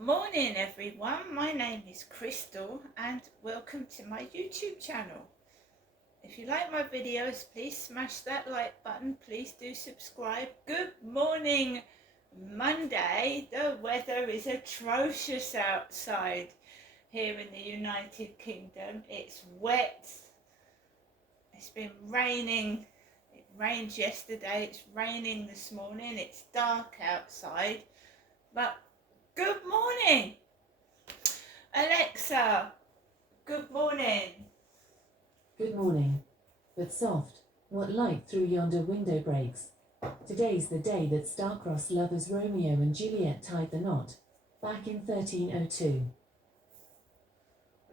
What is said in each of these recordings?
morning everyone, my name is Crystal and welcome to my YouTube channel. If you like my videos, please smash that like button, please do subscribe. Good morning Monday. The weather is atrocious outside here in the United Kingdom. It's wet, it's been raining, it rained yesterday, it's raining this morning, it's dark outside, but good morning. Alexa, good morning. Good morning. But soft, what light through yonder window breaks? Today's the day that star-crossed lovers Romeo and Juliet tied the knot, back in 1302.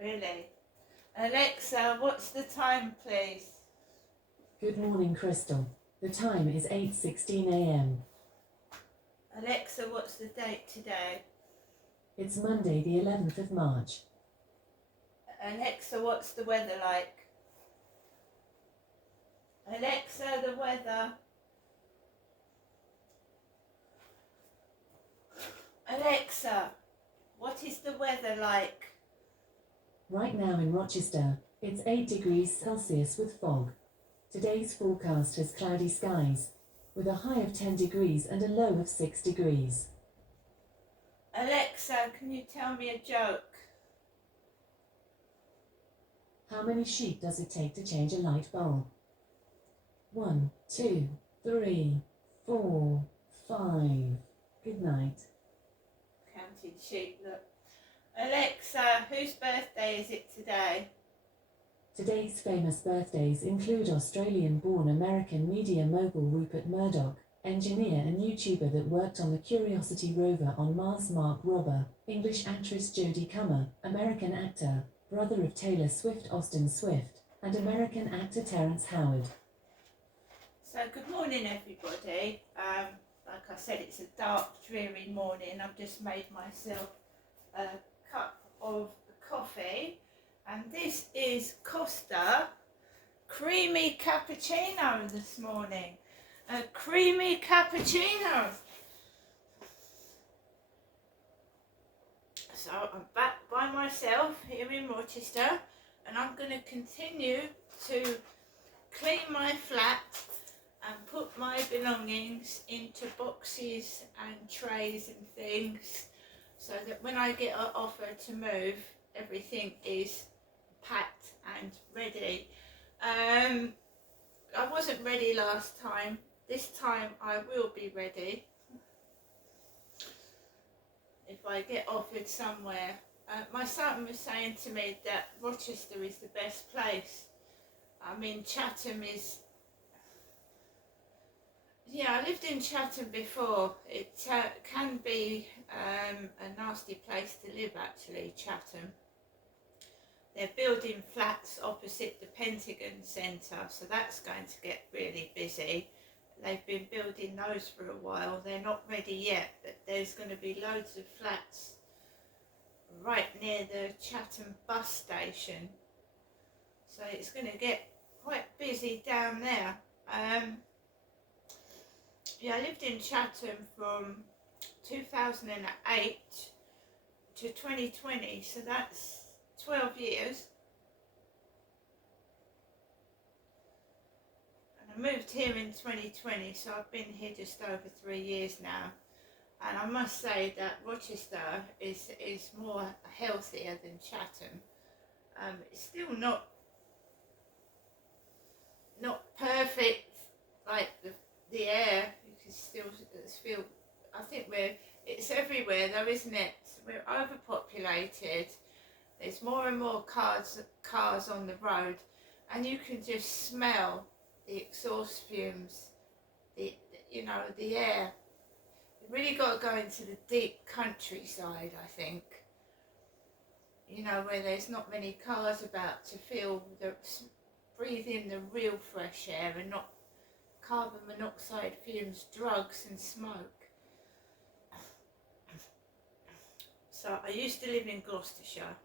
Really? Alexa, what's the time, please? Good morning, Crystal. The time is 8:16 a.m. Alexa, what's the date today? It's Monday, the 11th of March. Alexa, what's the weather like? Alexa, the weather. Alexa, what is the weather like? Right now in Rochester, it's 8 degrees Celsius with fog. Today's forecast has cloudy skies, with a high of 10 degrees and a low of 6 degrees. Alexa, can you tell me a joke? How many sheep does it take to change a light bulb? 1, 2, 3, 4, 5. Good night. Counting sheep, look. Alexa, whose birthday is it today? Today's famous birthdays include Australian-born American media mogul Rupert Murdoch, engineer and YouTuber that worked on the Curiosity rover on Mars Mark Rober, English actress Jodie Comer, American actor, brother of Taylor Swift Austin Swift, and American actor Terrence Howard. So good morning everybody. Like I said, it's a dark, dreary morning. I've just made myself a cup of coffee, and this is Costa creamy cappuccino this morning. A creamy cappuccino. So I'm back by myself here in Rochester, and I'm going to continue to clean my flat and put my belongings into boxes and trays and things, so that when I get an offer to move, everything is packed and ready. I wasn't ready last time. This time I will be ready if I get offered somewhere. My son was saying to me that Rochester is the best place. I mean, Chatham is... Yeah, I lived in Chatham before. It can be a nasty place to live actually, Chatham. They're building flats opposite the Pentagon Centre, so that's going to get really busy. They've been building those for a while. They're not ready yet, but there's going to be loads of flats right near the Chatham bus station. So it's going to get quite busy down there. Yeah, I lived in Chatham from 2008 to 2020, so that's 12 years. And I moved here in 2020, so I've been here just over 3 years now. And I must say that Rochester is more healthier than Chatham. It's still not perfect, like the air. You can still feel, I think it's everywhere though, isn't it? We're overpopulated. There's more and more cars on the road, and you can just smell the exhaust fumes, the air. You've really got to go into the deep countryside, I think, where there's not many cars about, to breathe in the real fresh air and not carbon monoxide fumes, drugs and smoke. So I used to live in Gloucestershire,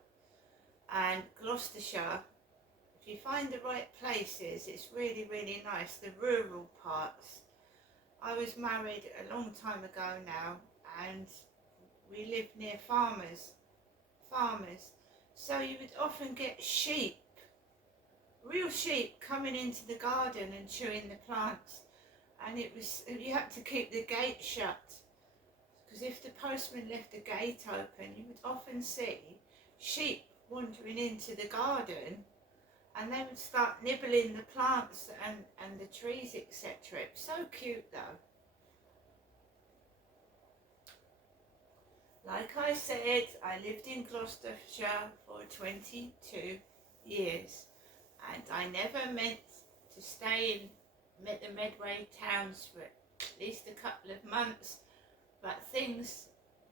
and Gloucestershire, if you find the right places, it's really, really nice, the rural parts. I was married a long time ago now, and we live near farmers. So you would often get sheep, real sheep, coming into the garden and chewing the plants. And you had to keep the gate shut, because if the postman left the gate open, you would often see sheep wandering into the garden, and they would start nibbling the plants and the trees, etc. It was so cute though. Like I said, I lived in Gloucestershire for 22 years, and I never meant to stay in the Medway towns for at least a couple of months, but things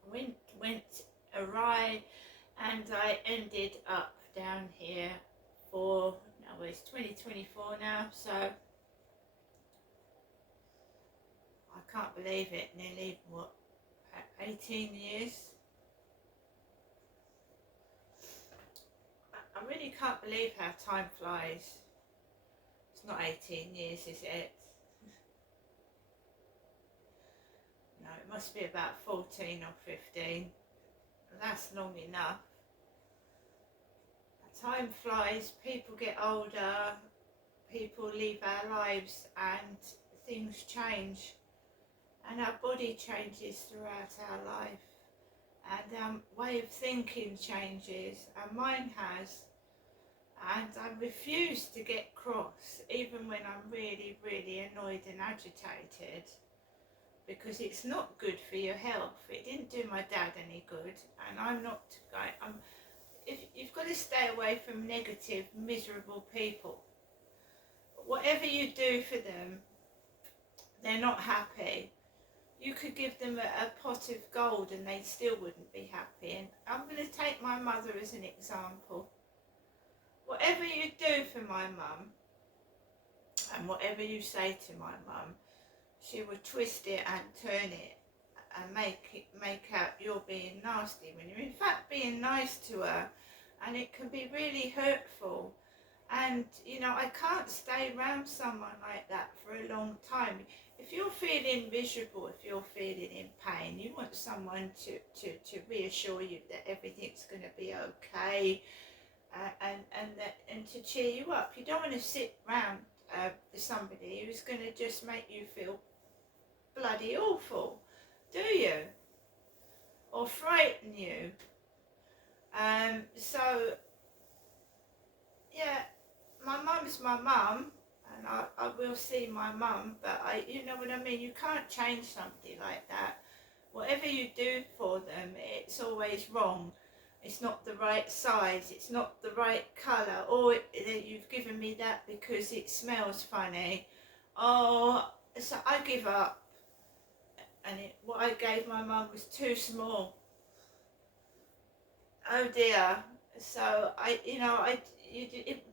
went awry, and I ended up down here for, now it's 2024 now, so I can't believe it, nearly, what, 18 years? I really can't believe how time flies. It's not 18 years, is it? No, it must be about 14 or 15. That's long enough. Time flies, people get older, people leave our lives, and things change, and our body changes throughout our life, and our way of thinking changes, our mind has, and I refuse to get cross even when I'm really, really annoyed and agitated, because it's not good for your health. It didn't do my dad any good, and I'm not going. If you've got to stay away from negative, miserable people. Whatever you do for them, they're not happy. You could give them a pot of gold and they still wouldn't be happy. And I'm going to take my mother as an example. Whatever you do for my mum, and whatever you say to my mum, she would twist it and turn it and make out you're being nasty when you're in fact being nice to her, and it can be really hurtful. And you know, I can't stay around someone like that for a long time. If you're feeling miserable, if you're feeling in pain, you want someone to reassure you that everything's going to be okay, and to cheer you up. You don't want to sit around somebody who's going to just make you feel bloody awful, do you? Or frighten you. So yeah, my mum's my mum, and I will see my mum, but you know what I mean, you can't change somebody like that. Whatever you do for them, it's always wrong. It's not the right size, it's not the right colour, or you've given me that because it smells funny. Oh, so I give up. And what I gave my mum was too small. Oh dear. So it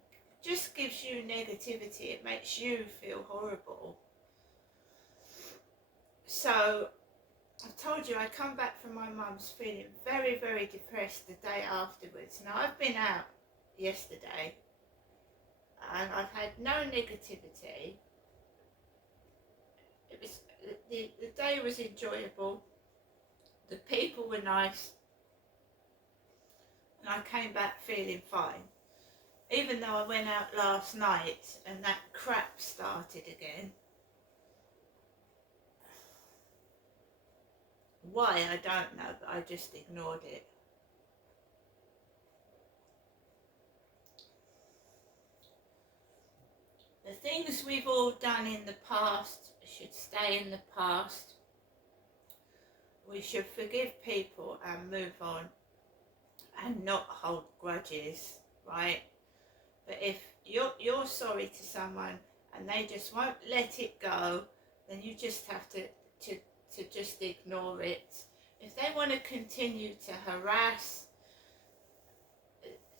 just gives you negativity. It makes you feel horrible. So I've told you, I come back from my mum's feeling very, very depressed the day afterwards. Now I've been out yesterday and I've had no negativity. It was the day was enjoyable. The people were nice, and I came back feeling fine. Even though I went out last night and that crap started again. Why, I don't know, but I just ignored it. The things we've all done in the past should stay in the past. We should forgive people and move on and not hold grudges, right? But if you're sorry to someone and they just won't let it go, then you just have to just ignore it. If they want to continue to harass,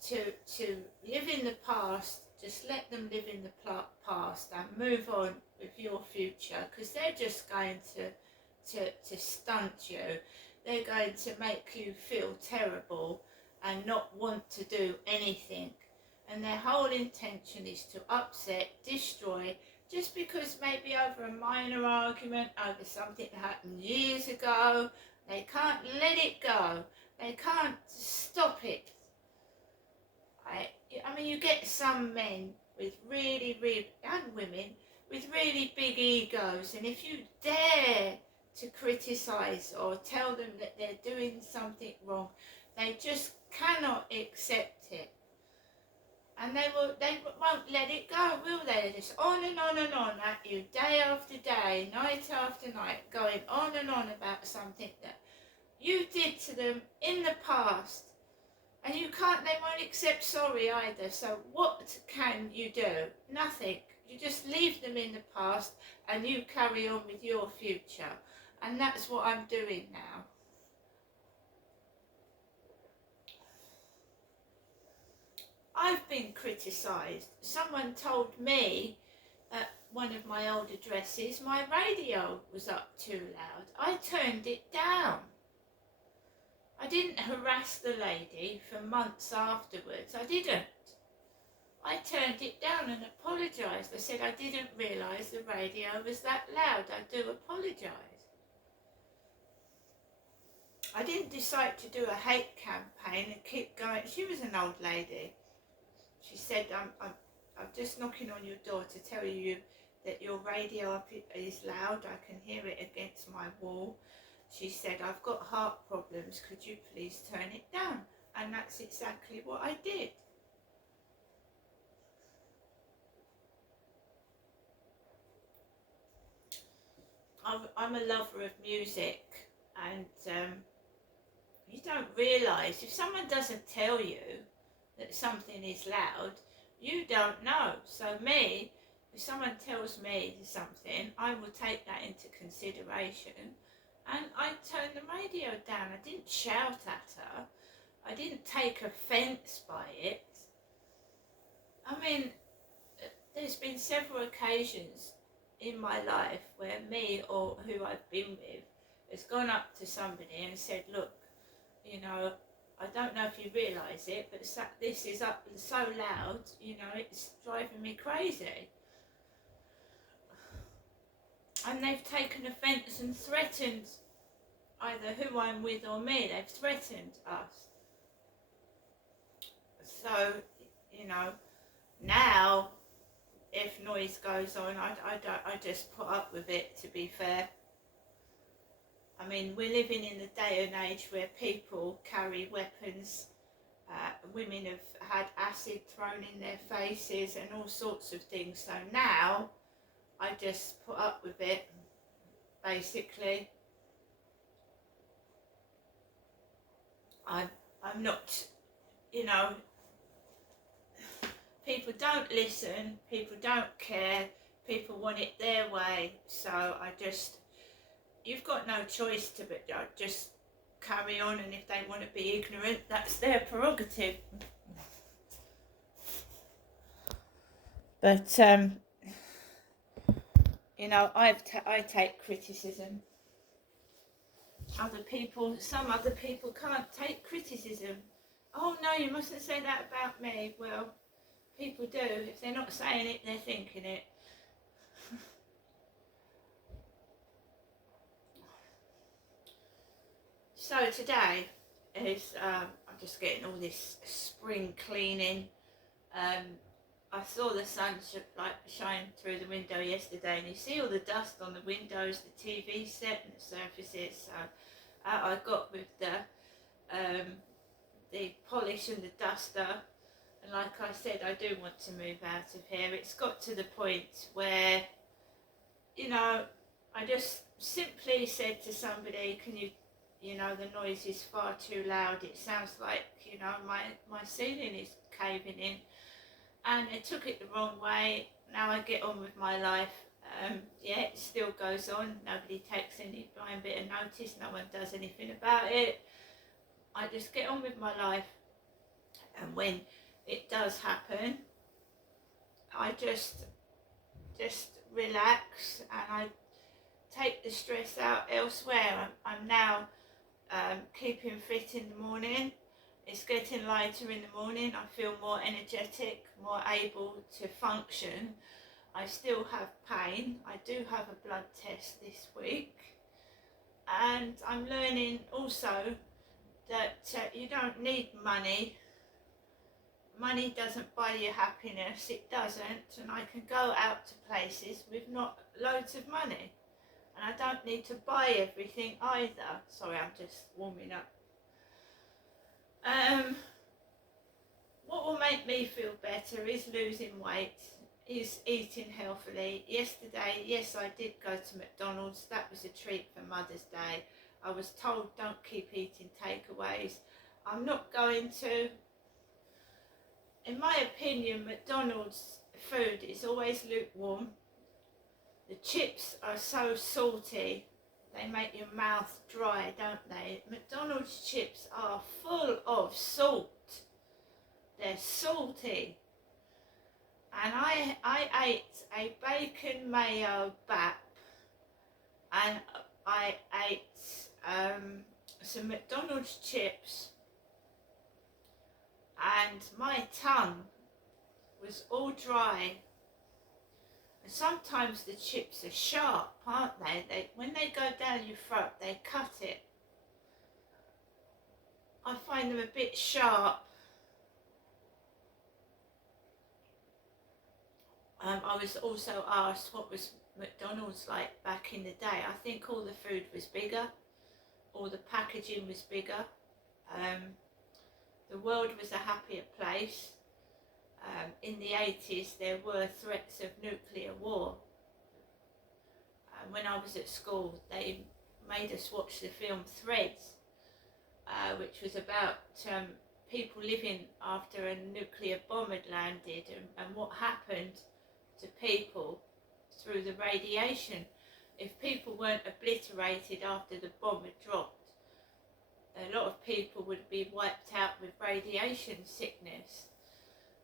to live in the past, just let them live in the past and move on with your future, because they're just going to stunt you. They're going to make you feel terrible and not want to do anything. And their whole intention is to upset, destroy, just because maybe over a minor argument, over something that happened years ago, They can't let it go. They can't stop it. I mean, you get some men with really, and women with really big egos, and if you dare to criticise or tell them that they're doing something wrong, they just cannot accept it. And they won't let it go, will they? They're just on and on and on at you, day after day, night after night, going on and on about something that you did to them in the past. And they won't accept sorry either. So what can you do? Nothing. You just leave them in the past and you carry on with your future. And that's what I'm doing now. I've been criticised. Someone told me at one of my old addresses my radio was up too loud. I turned it down. I didn't harass the lady for months afterwards. I didn't. I turned it down and apologised. I said I didn't realise the radio was that loud. I do apologise. I didn't decide to do a hate campaign and keep going. She was an old lady. She said, I'm just knocking on your door to tell you that your radio up is loud. I can hear it against my wall. She said, I've got heart problems. Could you please turn it down? And that's exactly what I did. I'm a lover of music, and you don't realise, if someone doesn't tell you that something is loud, you don't know. So me, if someone tells me something, I will take that into consideration and I turned the radio down. I didn't shout at her. I didn't take offence by it. I mean, there's been several occasions in my life where me or who I've been with has gone up to somebody and said, look, you know, I don't know if you realise it, but this is up so loud, you know, it's driving me crazy. And they've taken offence and threatened either who I'm with or me. They've threatened us. So, you know, now if noise goes on, I just put up with it, to be fair. I mean, we're living in a day and age where people carry weapons. Women have had acid thrown in their faces and all sorts of things. So now I just put up with it, basically. I'm not, you know, people don't listen, people don't care, people want it their way. So you've got no choice to but just carry on, and if they want to be ignorant, that's their prerogative. But you know, I take criticism. Some other people can't take criticism. Oh no, you mustn't say that about me. Well, people do. If they're not saying it, they're thinking it. So today is, I'm just getting all this spring cleaning. I saw the sun shine through the window yesterday, and you see all the dust on the windows, the TV set and the surfaces. So I got with the polish and the duster, and like I said, I do want to move out of here. It's got to the point where, you know, I just simply said to somebody, can you know, the noise is far too loud. It sounds like, you know, my ceiling is caving in. And they took it the wrong way. Now I get on with my life. Yeah, it still goes on. Nobody takes any blind bit of notice. No one does anything about it. I just get on with my life. And when it does happen, I just relax and I take the stress out elsewhere. I'm now keeping fit in the morning. It's getting lighter in the morning. I feel more energetic, more able to function. I still have pain. I do have a blood test this week. And I'm learning also that you don't need money. Money doesn't buy you happiness, it doesn't, and I can go out to places with not loads of money, and I don't need to buy everything either. Sorry, I'm just warming up. What will make me feel better is losing weight, is eating healthily. Yesterday, yes, I did go to McDonald's. That was a treat for Mother's Day. I was told don't keep eating takeaways. I'm not going to. In my opinion, McDonald's food is always lukewarm. The chips are so salty, they make your mouth dry, don't they? McDonald's chips are full of salt. They're salty. And I ate a bacon mayo bap, and I ate some McDonald's chips, and my tongue was all dry. And sometimes the chips are sharp, aren't they? When they go down your throat, they cut it. I find them a bit sharp. I was also asked what was McDonald's like back in the day. I think all the food was bigger, all the packaging was bigger. The world was a happier place. In the 80s there were threats of nuclear war. When I was at school they made us watch the film Threads, which was about people living after a nuclear bomb had landed, and what happened to people through the radiation. If people weren't obliterated after the bomb had dropped, a lot of people would be wiped out with radiation sickness.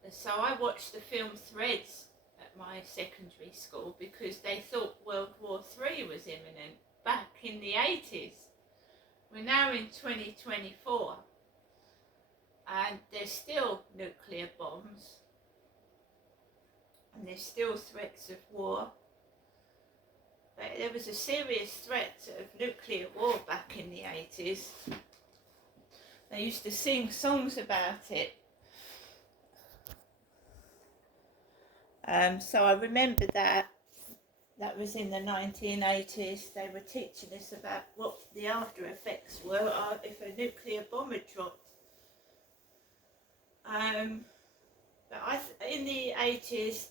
And so I watched the film Threads at my secondary school because they thought World War III was imminent back in the 80s. We're now in 2024 and there's still nuclear bombs and there's still threats of war. But there was a serious threat of nuclear war back in the 80s. They used to sing songs about it. So I remember that. That was in the 1980s. They were teaching us about what the after effects were if a nuclear bomb had dropped. But in the 80s,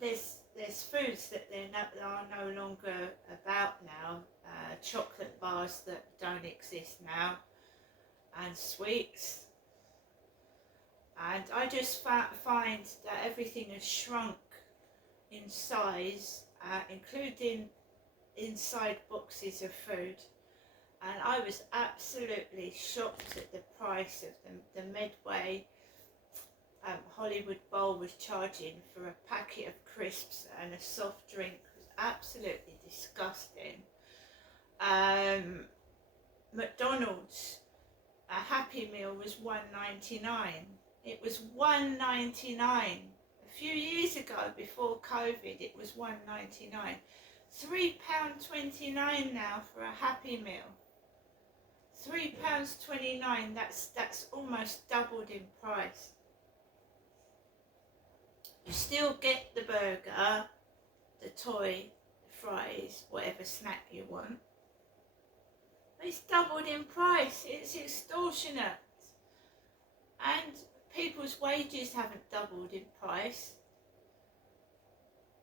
there's foods that are no longer about now. Chocolate bars that don't exist now, and sweets. And I just find that everything has shrunk in size, including inside boxes of food. And I was absolutely shocked at the price of the Medway Hollywood Bowl was charging for a packet of crisps and a soft drink. It was absolutely disgusting. McDonald's, a Happy Meal was $1.99. It was $1.99. A few years ago, before COVID, it was $1.99. £3.29 now for a Happy Meal. £3.29. That's almost doubled in price. You still get the burger, the toy, the fries, whatever snack you want. It's doubled in price. It's extortionate. And people's wages haven't doubled in price.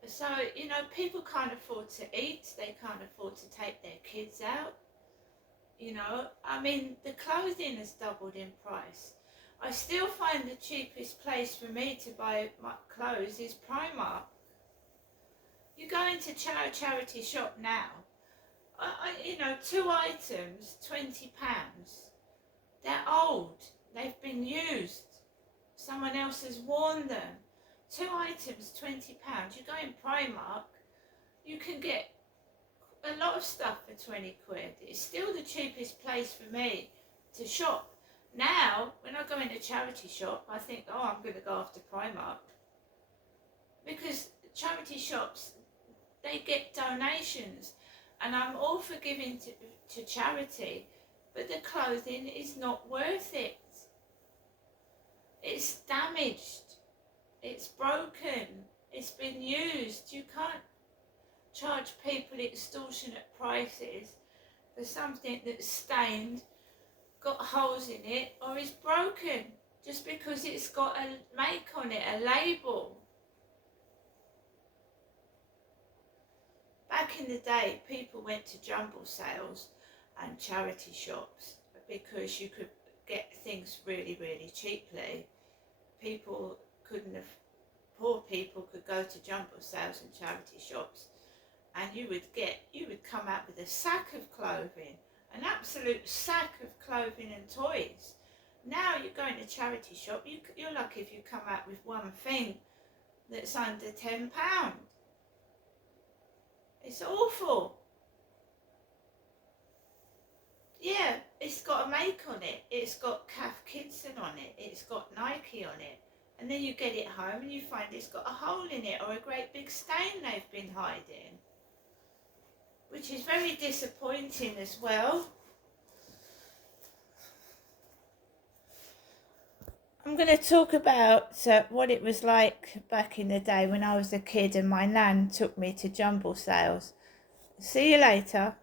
So, you know, people can't afford to eat. They can't afford to take their kids out. You know, I mean, the clothing has doubled in price. I still find the cheapest place for me to buy my clothes is Primark. You go into a charity shop now, you know, 2 items, £20. They're old. They've been used. Someone else has worn them. 2 items, £20. You go in Primark, you can get a lot of stuff for 20 quid. It's still the cheapest place for me to shop. Now, when I go in a charity shop, I think, oh, I'm going to go after Primark. Because charity shops, they get donations. And I'm all for giving to charity, but the clothing is not worth it. It's damaged, it's broken, it's been used. You can't charge people extortionate prices for something that's stained, got holes in it, or is broken, just because it's got a make on it, a label. Back in the day, people went to jumble sales and charity shops because you could get things really, really cheaply. People couldn't have, poor people could go to jumble sales and charity shops, and you would come out with a sack of clothing, an absolute sack of clothing and toys. Now you go in a charity shop, you're lucky if you come out with one thing that's under £10. It's awful. Yeah, it's got a make on it. It's got Kath Kidston on it. It's got Nike on it. And then you get it home and you find it's got a hole in it or a great big stain they've been hiding, which is very disappointing as well. I'm going to talk about what it was like back in the day when I was a kid and my nan took me to jumble sales. See you later.